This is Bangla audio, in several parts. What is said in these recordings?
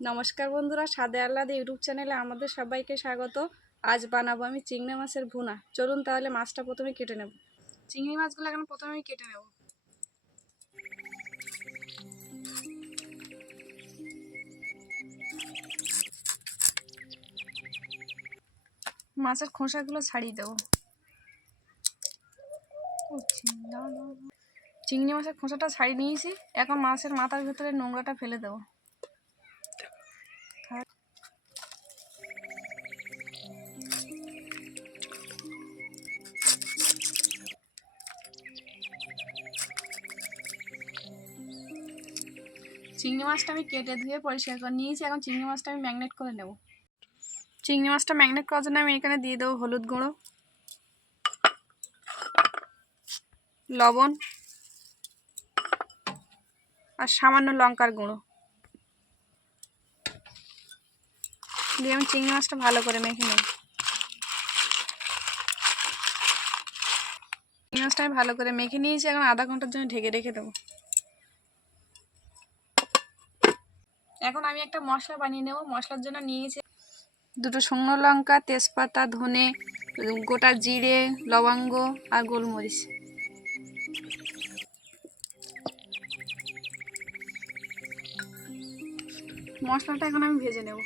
নমস্কার বন্ধুরা সাদে আহ্লাদে ইউটিউব চ্যানেলে আমাদের সবাইকে স্বাগত। আজ বানাবো আমি চিংড়ি মাছের ভুনা। চলুন তাহলে মাছটা প্রথমে কেটে নেব। চিংড়ি মাছগুলো এখন প্রথমে আমি কেটে নেব। মাছের খোসাগুলো ছাড়িয়ে দেবো। চিংড়ি মাছের খোসাটা ছাড়িয়ে নিয়েছি। এখন মাছের মাথার ভেতরে নোংরাটা ফেলে দেবো। চিংড়ি মাছটা আমি কেটে ধুয়ে পরিষ্কার করে নিয়েছি, এখন চিংড়ি মাছটা আমি ম্যাগনেট করে নেব। চিংড়ি মাছটা ম্যাগনেট করার জন্য আমি এখানে দিয়ে দেবো হলুদ গুঁড়ো, লবণ আর সামান্য লঙ্কার গুঁড়ো। দিয়ে আমি চিংড়ি মাছটা ভালো করে মেখে নেব। চিংড়ি মাছটা আমি ভালো করে মেখে নিয়েছি, এখন আধা ঘণ্টার জন্য ঢেকে রেখে দেবো। এখন আমি একটা মশলা বানিয়ে নেব। মশলার জন্য নিয়েছি দুটো শুকনো লঙ্কা, তেজপাতা, ধনে, গোটা জিরে, লবঙ্গ আর গোলমরিচ। মশলাটা এখন আমি ভেজে নেব।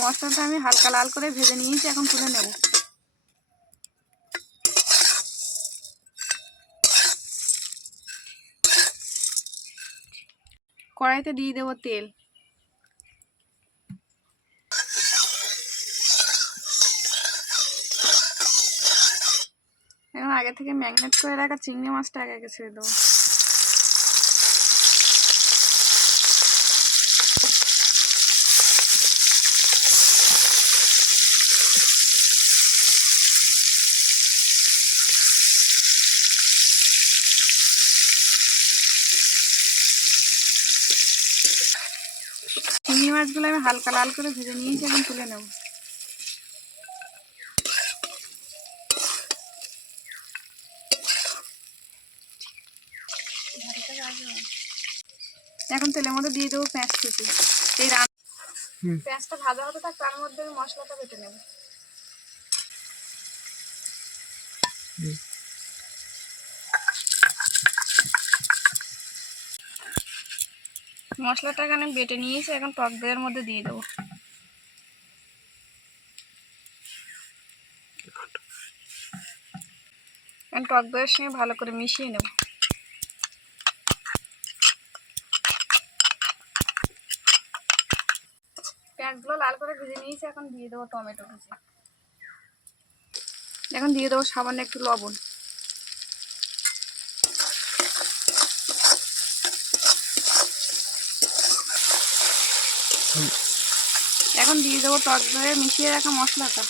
মশলাটা আমি হালকা লাল করে ভেজে নিয়েছি, এখন তুলে নেব। কড়াইতে দিয়ে দেব তেল। এখন আগে থেকে ম্যাগনেট করে রাখা চিংড়ি মাছটা আগে আগে ছেড়ে দেবো। চিংড়ি মাছগুলো আমি হালকা লাল করে ভেজে নিয়েছি এখন তুলে নেব। এখন তেলের মধ্যে দিয়ে দেবো পেঁয়াজ কুচি। এই রান পেঁয়াজটা ভাজা হতে থাক তার মধ্যে আমি মশলাটা বেটে নেব। মশলাটাকে এখানে বেটে নিয়েছি, এখন টক দইয়ের মধ্যে দিয়ে দেবো। এখন টক দইয়ের সঙ্গে ভালো করে মিশিয়ে নেব। পেঁয়াজগুলো লাল করে ভেজে নিয়েছি, এখন দিয়ে দেবো টমেটো কুচি এখন দিয়ে দেবো সামান্য একটু লবণ। এখন দিয়ে দেবো টক দইয়ে মিশিয়ে রাখা মশলাটা।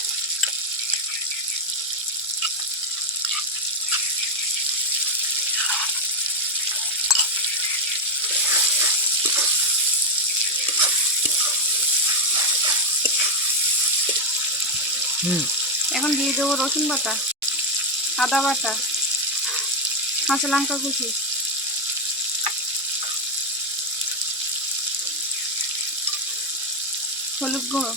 এখন দিয়ে দেবো রসুন বাটা আদা বাটা কাঁচা লঙ্কা কুচি। হলুদ গুঁড়ো।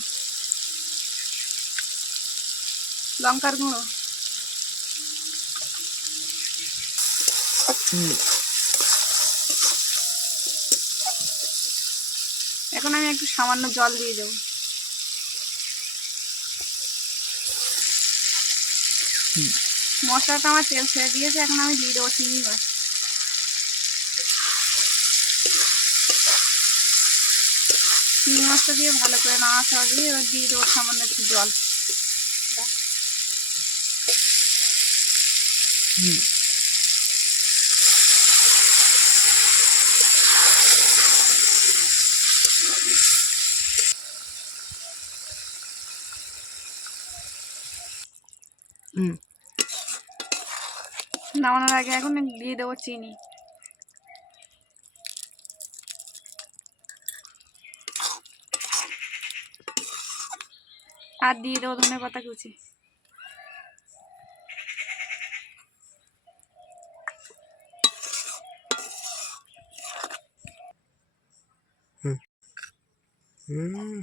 লঙ্কার গুঁড়ো। এখন আমি একটু সামান্য জল দিয়ে দেবো। মশলাটা আমার তেল ছেড়ে দিয়েছে এখন আমি দিয়ে দেবো চিনি মাছ চিংড়ি মাছটা দিয়ে ভালো করে নাড়াচাড়া দিয়ে এবার দিয়ে দেবো সামান্য একটু জল। নামানোর আগে এখন দিয়ে দেবো চিনি। আর দিয়ে দেবো ধনে পাতা কুচি। হুম। হুম।